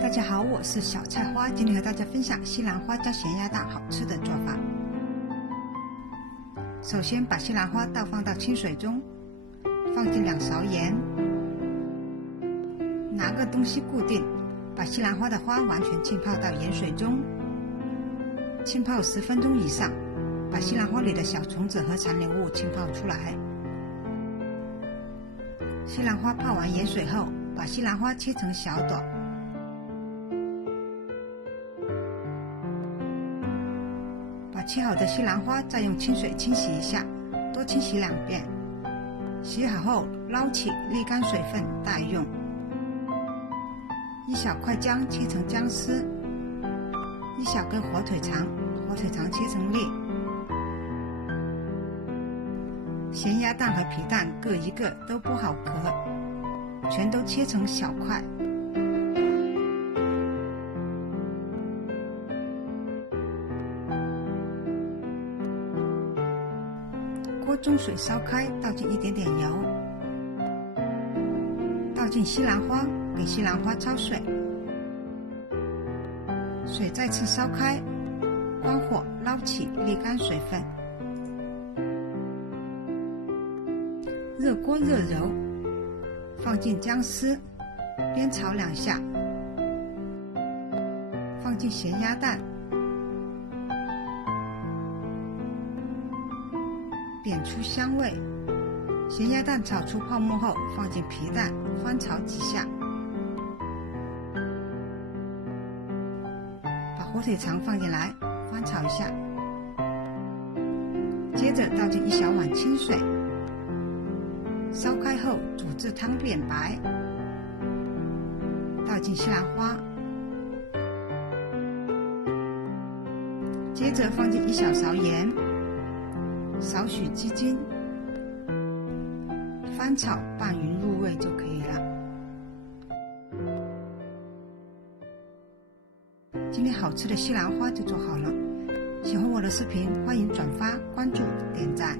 大家好，我是小菜花，今天和大家分享西兰花加咸鸭蛋好吃的做法。首先把西兰花倒放到清水中，放进2勺盐，拿个东西固定，把西兰花的花完全浸泡到盐水中，浸泡10分钟以上，把西兰花里的小虫子和残留物浸泡出来。西兰花泡完盐水后，把西兰花切成小朵，把切好的西兰花再用清水清洗一下，多清洗2遍。洗好后捞起，沥干水分待用。1小块姜切成姜丝，1小根火腿肠，火腿肠切成粒。咸鸭蛋和皮蛋各1个，都剥好壳，全都切成小块。锅中水烧开，倒进一点点油，倒进西兰花，给西兰花焯水。水再次烧开，关火捞起，沥干水分。热锅热揉，放进姜丝，煸炒2下，放进咸鸭蛋，煸出香味。咸鸭蛋炒出泡沫后，放进皮蛋，翻炒几下，把火腿肠放进来，翻炒一下，接着倒进1小碗清水，烧开后煮至汤变白，倒进西兰花，接着放进1小勺盐，少许鸡精，翻炒拌匀入味就可以了。今天好吃的西兰花就做好了。喜欢我的视频，欢迎转发、关注、点赞。